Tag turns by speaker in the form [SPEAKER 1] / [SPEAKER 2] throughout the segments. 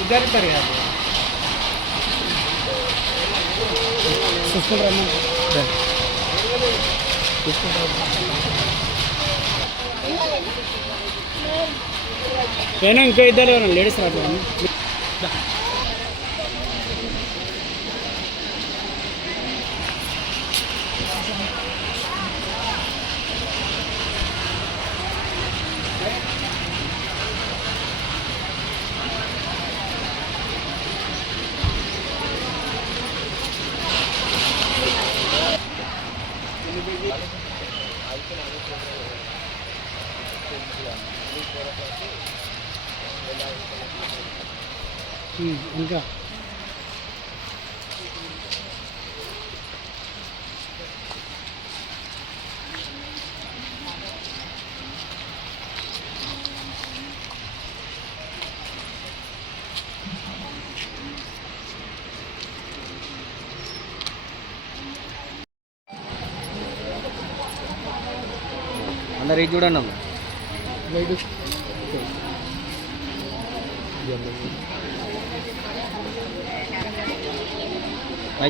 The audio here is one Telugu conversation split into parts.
[SPEAKER 1] ఇద్దరు కాదు. చూసుకుంటారా పైన ఇంకా ఇద్దరు లేడీస్ రాబోయే ఇంకా
[SPEAKER 2] అందరు ఇది చూడండి అమ్మ.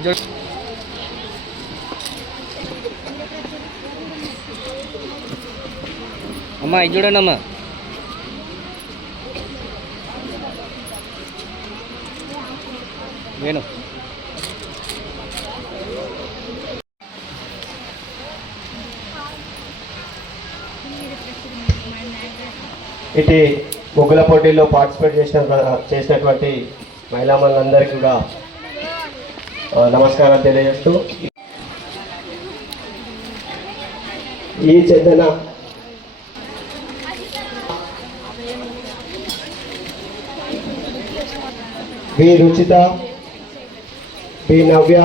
[SPEAKER 2] చూడ. అమ్మా ఇది చూడండి అమ్మా. వేణు.
[SPEAKER 3] ఇటు ముగ్గుల పోటీల్లో పార్టిసిపేట్ చేసిన చేసినటువంటి మహిళామణులందరికీ కూడా నమస్కారాలు తెలియజేస్తూ. ఈ చెందిన బి రుచిత బి నవ్య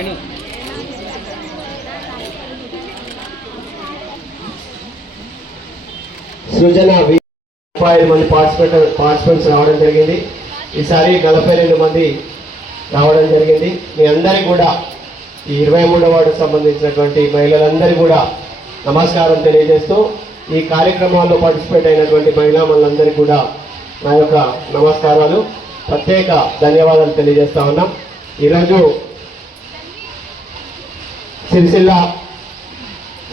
[SPEAKER 2] నేను.
[SPEAKER 3] సృజన ముప్పై ఐదు మంది పార్టిసిపేట్ పార్టిసిపెంట్స్ రావడం జరిగింది. ఈసారి నలభై రెండు మంది రావడం జరిగింది. మీ అందరికీ కూడా ఈ ఇరవై మూడవ వార్డుకు సంబంధించినటువంటి మహిళలందరికీ కూడా నమస్కారం తెలియజేస్తూ ఈ కార్యక్రమాల్లో పార్టిసిపేట్ అయినటువంటి మహిళా మనందరికీ కూడా నా యొక్క నమస్కారాలు. ప్రత్యేక ధన్యవాదాలు తెలియజేస్తా ఉన్నాం. ఈరోజు సిరిసిల్ల.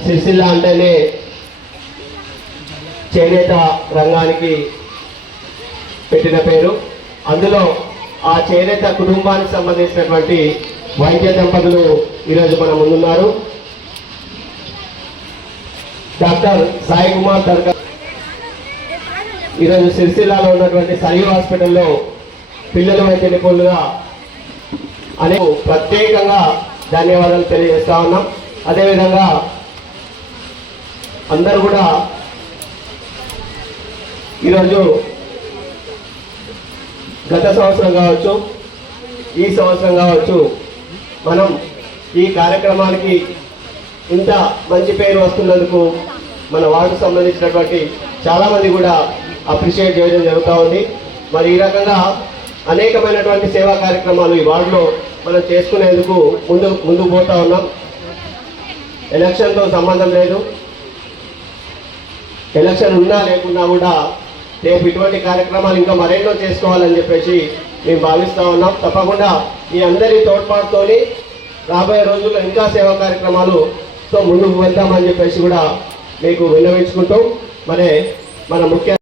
[SPEAKER 3] సిరిసిల్ల అంటేనే చేనేత రంగానికి పెట్టిన పేరు. అందులో ఆ చేనేత కుటుంబానికి సంబంధించినటువంటి వైద్య దంపతులు ఈరోజు మన ముందున్నారు. డాక్టర్ సాయి కుమార్ దర్గా ఈరోజు సిరిసిల్లాలో ఉన్నటువంటి సరి హాస్పిటల్లో పిల్లల వైద్య నిపుణులుగా అనే ప్రత్యేకంగా ధన్యవాదాలు తెలియజేస్తా ఉన్నాం. అదేవిధంగా అందరూ కూడా ఈరోజు గత సంవత్సరం కావచ్చు ఈ సంవత్సరం కావచ్చు మనం ఈ కార్యక్రమానికి ఇంత మంచి పేరు వస్తున్నందుకు మన వార్డుకు సంబంధించినటువంటి చాలామంది కూడా అప్రిషియేట్ చేయడం జరుగుతూ ఉంది. మరి ఈ రకంగా అనేకమైనటువంటి సేవా కార్యక్రమాలు ఈ వార్డులో మనం చేసుకునేందుకు ముందు ముందుకు పోతా ఉన్నాం. ఎలక్షన్తో సంబంధం లేదు. ఎలక్షన్ ఉన్నా లేకున్నా కూడా రేపు ఇటువంటి కార్యక్రమాలు ఇంకా మరెన్నో చేసుకోవాలని చెప్పేసి మేము భావిస్తూ ఉన్నాం. తప్పకుండా మీ అందరి తోడ్పాటుతోని రాబోయే రోజుల్లో ఇంకా సేవా కార్యక్రమాలుతో ముందుకు వెళ్తామని చెప్పేసి కూడా మీకు విన్నవించుకుంటూ మరి మన ముఖ్య